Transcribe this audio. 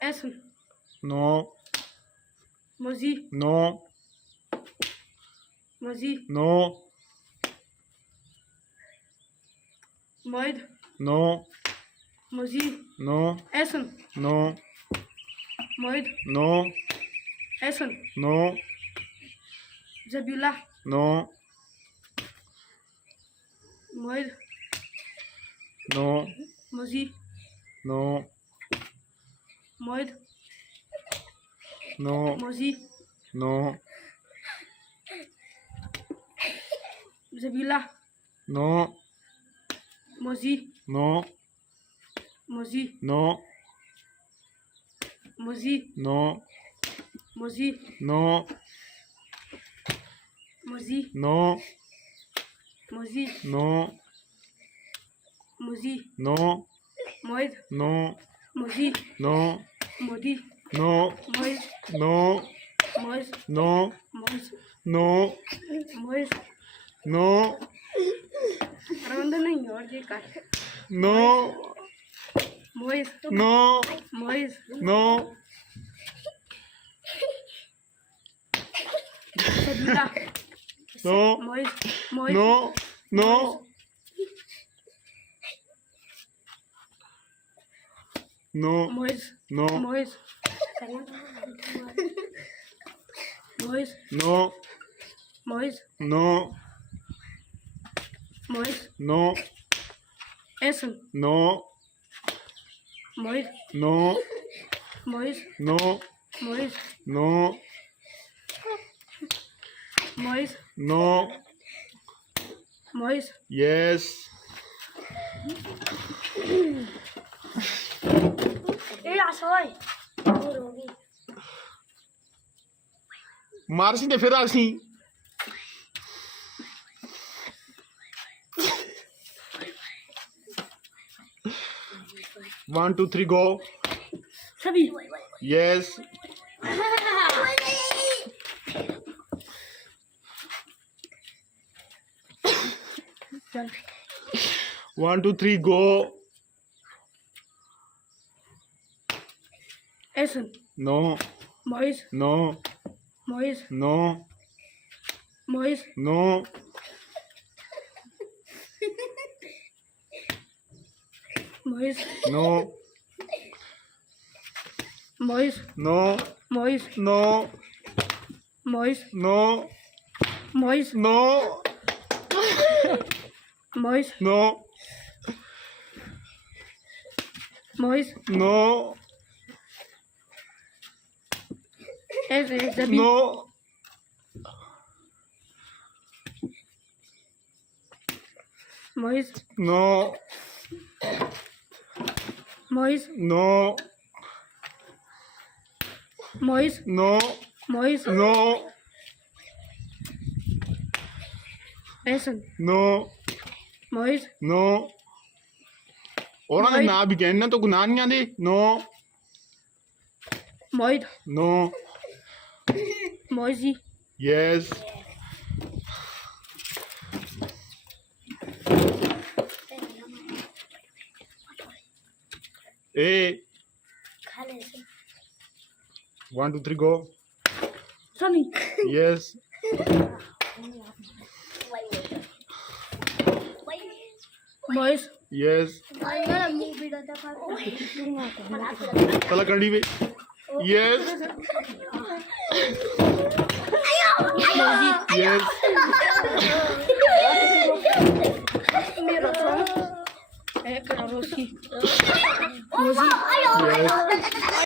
Essen. No. Musik. No. Musik. No. Moid. No. Musik. No. Essen. No. Moid. No. Essen. No. Zabila. No. Moid. No. Musik. No. Moid. No. Musik. No. Zabila. No. Musik. No. Musik. No. Musik. No. Musik. No. Musik. No. Musik. No. Musik. No. Moid. No. Musik. No. Modi. No. Moid. No. Moid. No. Moid. No. Moid. No. Ronda नहीं और ये कर. No. Moid. No. Moid. No. Zabila. No. Moid. Moid. No. No. No. Moid. No. Moid. Moid. No. Moid. No. Moid. No. Essen. No. Moid. No. Moid. No. Moid. No. Moid. No. Moid. Yes. मारसी ने फिर आसी 1 2 3 go. सभी. Yes. चल. 1 2 3 go. Essen. No. Moid. No. Moid. No. Moid. No. Moid. No. Moid. No. Moid. No. Moid. No. Moid. No. Moid. No. Moid. No. Essen. Zabi. No. Moid. No. Moid. No. Moid. No. Moid. No. Essen. No. Moid. No. ਉਹਨਾਂ ਦੇ ਨਾਂ ਵੀ ਕਹਿਣਾ ਤਾਂ ਗੁਨਾਹਨੀਆਂ ਦੇ No. Moid. No. Moisi. Yes. Hey. 1 2 3 go. Sami. Yes. Mois. Yes. चला कंडी पे. Yes. Yes. Mira, Rosi. Moisi. Yes.